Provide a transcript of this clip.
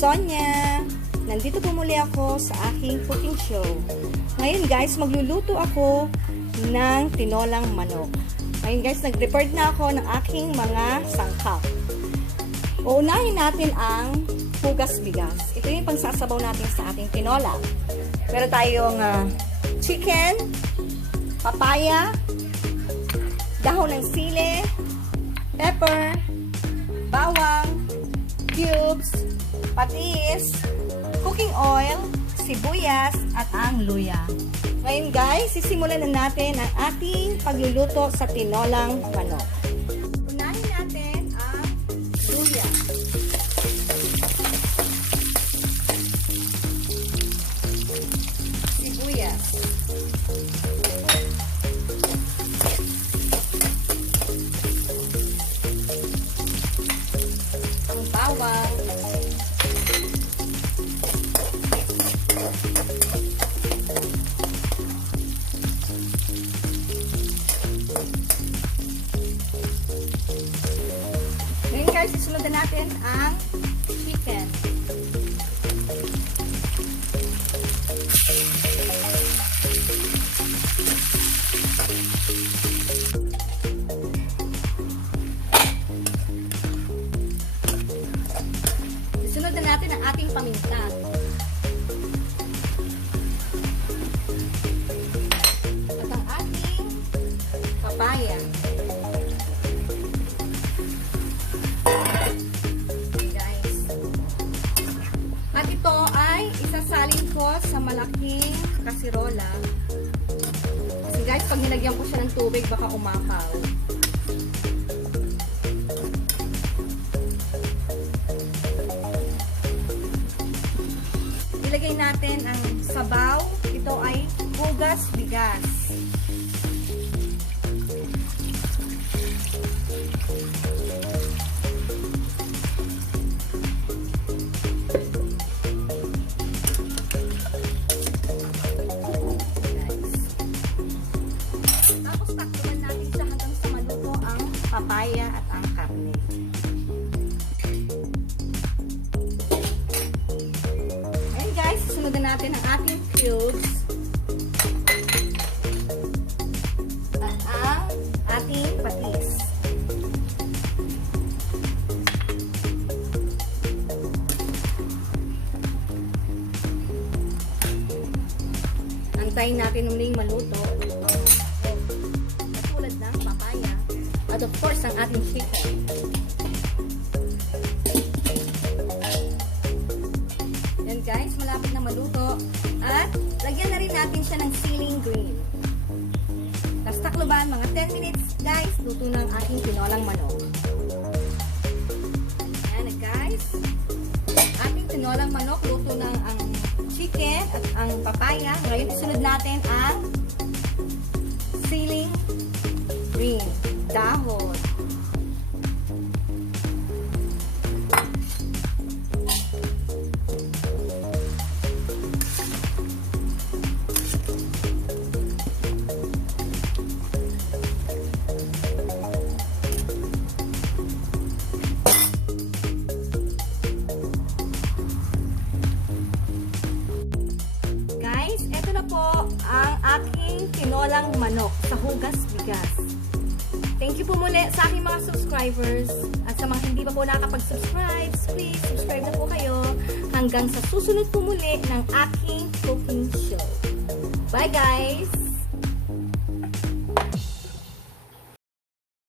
Sonia! Nandito po muli ako sa aking cooking show. Ngayon guys, magluluto ako ng tinolang manok. Ngayon guys, nag-prepared na ako ng aking mga sangkap. Uunahin natin ang hugas bigas. Ito yung pangsasabaw natin sa ating tinola. Meron tayong chicken, papaya, dahon ng sili, pepper, bawang, cubes, patis, cooking oil, sibuyas, at ang luya. Ngayon guys, sisimulan na natin ang ating pagluluto sa tinolang manok. Unahin natin ang luya. Sibuyas. Ang bawang. Ngayon guys, susunod natin ang chicken. Susunod na natin ang ating paminta. At ang ating papaya. At ito ay isasalin ko sa malaking kasirola. Kasi guys, pag nilagyan ko siya ng tubig, baka umapaw. Ilagay natin ang sabaw. Ito ay hugas bigas. Papaya at ang karne. Ayan guys, susunod natin ang ating cubes at ang ating patis. Antayin natin muling maluto. Katulad ng papaya. At of course, ang ating chicken. Yan guys, malapit na maluto. At lagyan na rin natin siya ng ceiling green. Tapos takloban, mga 10 minutes guys, luto na ang ating tinolang manok. Yan na guys. Ating tinolang manok, luto na ang chicken at ang papaya. Ngayon, isunod natin ang ceiling green. Dahon. Guys, eto na po ang aking tinolang manok sa hugas bigas. Thank you po muli sa aking mga subscribers. At sa mga hindi pa po nakakapag-subscribe, please subscribe na po kayo. Hanggang sa susunod po muli ng aking cooking show. Bye guys!